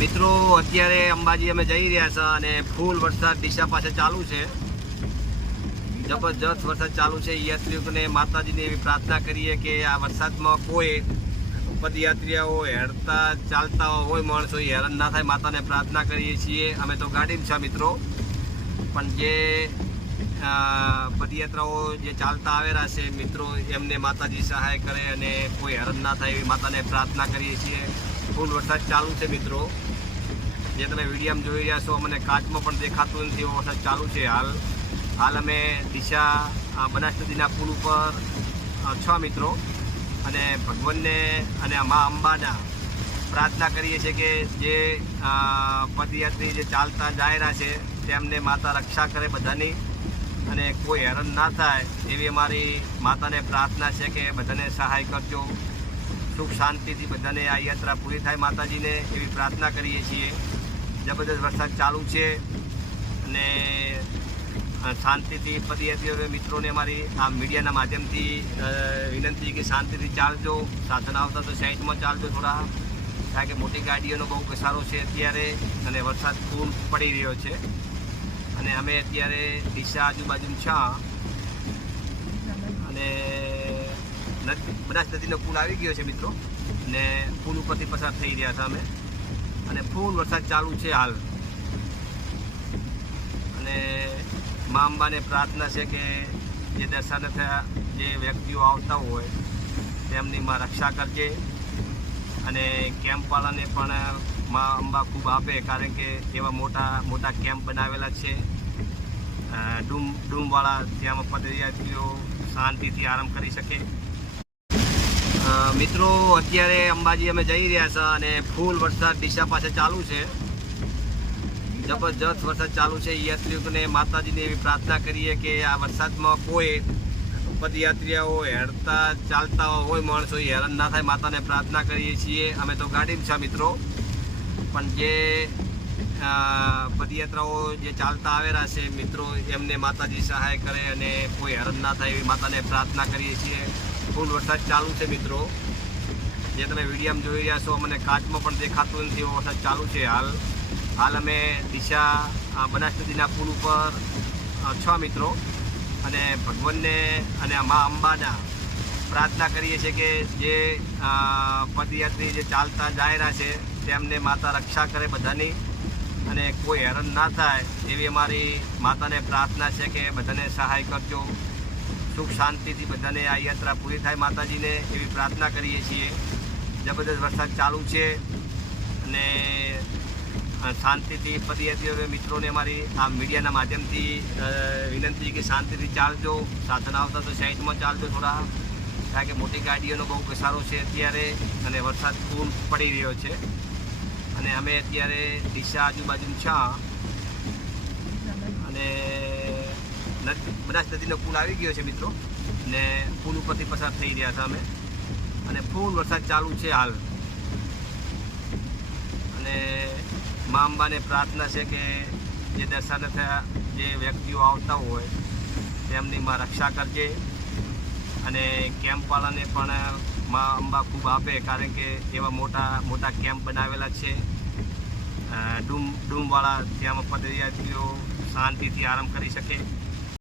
મિત્રો અત્યારે અંબાજી અમે જઈ રહ્યા છે અને ફૂલ વરસાદ દિશા પાસે ચાલુ છે, જબરજસ્ત વરસાદ ચાલુ છે। યાત્રીઓને માતાજીને એવી પ્રાર્થના કરીએ કે આ વરસાદમાં કોઈ પદયાત્રીઓ હેરતા ચાલતા હોય માણસો હેરાન ના થાય, માતાને પ્રાર્થના કરીએ છીએ। અમે તો ગાડીમાં છે મિત્રો, પણ જે પદયાત્રાઓ જે ચાલતા આવેલા છે મિત્રો એમને માતાજી સહાય કરે અને કોઈ હેરાન ના થાય એવી માતાને પ્રાર્થના કરીએ છીએ। ફૂલ વરસાદ ચાલુ છે મિત્રો, જે તમે વિડીયોમાં જોઈ રહ્યા છો, મને કાચમાં પણ દેખાતું નથી એવો વરસાદ ચાલુ છે। હાલ અમે દિશા બનાસ નદીના પુલ ઉપર છ મિત્રો, અને ભગવાનને અને મા અંબાના પ્રાર્થના કરીએ છીએ કે જે પદયાત્રી જે ચાલતા જાયરા છે તેમને માતા રક્ષા કરે બધાની, અને કોઈ હેરાન ના થાય એવી અમારી માતાને પ્રાર્થના છે કે બધાને સહાય કરજો, સુખ શાંતિથી બધાને આ યાત્રા પૂરી થાય માતાજીને એવી પ્રાર્થના કરીએ છીએ। જબરદસ્ત વરસાદ ચાલુ છે અને શાંતિથી પદયાત્રીઓ મિત્રોને અમારી આ મીડિયાના માધ્યમથી વિનંતી કે શાંતિથી ચાલજો, સાધન આવતા તો સાઈડમાં ચાલજો થોડા, કારણ કે મોટી ગાડીઓનો બહુ ઘસારો છે અત્યારે અને વરસાદ ફૂલ પડી રહ્યો છે। અને અમે અત્યારે દિશા આજુબાજુ છે અને બનાસ નદીનો પુલ આવી ગયો છે મિત્રો, ને પુલ ઉપરથી પસાર થઈ રહ્યા હતા અમે, અને ફૂલ વરસાદ ચાલુ છે હાલ। અને મા અંબાને પ્રાર્થના છે કે જે દર્શન થયા જે વ્યક્તિઓ આવતા હોય તેમની માં રક્ષા કરજે, અને કેમ્પવાળાને પણ મા અંબા ખૂબ આપે, કારણ કે એવા મોટા મોટા કેમ્પ બનાવેલા છે ડૂમવાળા, ત્યાં પદયાત્રીઓ શાંતિથી આરામ કરી શકે। મિત્રો અત્યારે અંબાજી અમે જઈ રહ્યા છે અને ફૂલ વરસાદ દિશા પાસે ચાલુ છે, જબરજસ્ત વરસાદ ચાલુ છે। યાત્રીઓને માતાજીને એવી પ્રાર્થના કરીએ કે આ વરસાદમાં કોઈ પદયાત્રીઓ હેરતા ચાલતા હોય માણસો હેરાન ના થાય, માતાને પ્રાર્થના કરીએ છીએ। અમે તો ગાડીમાં છે મિત્રો, પણ જે પદયાત્રાઓ જે ચાલતા આવેલા છે મિત્રો એમને માતાજી સહાય કરે અને કોઈ હેરાન ના થાય એવી માતાને પ્રાર્થના કરીએ છીએ। ફૂલ વરસાદ ચાલુ છે મિત્રો, જે તમે વિડીયોમાં જોઈ રહ્યા છો, મને કાચમાં પણ દેખાતું નથી એવો વરસાદ ચાલુ છે હાલ અમે દિશા બનાસ નદીના પુલ ઉપર છ મિત્રો, અને ભગવાનને અને મા અંબાના પ્રાર્થના કરીએ છીએ કે જે પદયાત્રી જે ચાલતા જાયરા છે તેમને માતા રક્ષા કરે બધાની, અને કોઈ હેરાન ના થાય એવી અમારી માતાને પ્રાર્થના છે કે બધાને સહાય કરજો, સુખ શાંતિથી બધાને આ યાત્રા પૂરી થાય માતાજીને એવી પ્રાર્થના કરીએ છીએ। જબરદસ્ત વરસાદ ચાલુ છે અને શાંતિથી પદયાત્રીઓ મિત્રોને અમારી આ મીડિયાના માધ્યમથી વિનંતી કે શાંતિથી ચાલજો, સાધન આવતા તો સાઈડમાં ચાલજો થોડા, કારણ કે મોટી ગાડીઓનો બહુ ઘસારો છે અત્યારે અને વરસાદ ફૂલ પડી રહ્યો છે। અને અમે અત્યારે દિશા આજુબાજુ છે અને બનાસ નદીનો પુલ આવી ગયો છે મિત્રો, ને પુલ ઉપરથી પસાર થઈ રહ્યા હતા અમે, અને ફૂલ વરસાદ ચાલુ છે હાલ। અને મા અંબાને પ્રાર્થના છે કે જે દર્શન થયા જે વ્યક્તિઓ આવતા હોય તેમની માં રક્ષા કરજે, અને કેમ્પવાળાને પણ મા અંબા ખૂબ આપે, કારણ કે એવા મોટા મોટા કેમ્પ બનાવેલા છે ડૂમવાળા, ત્યાં પદયાત્રીઓ શાંતિથી આરામ કરી શકે।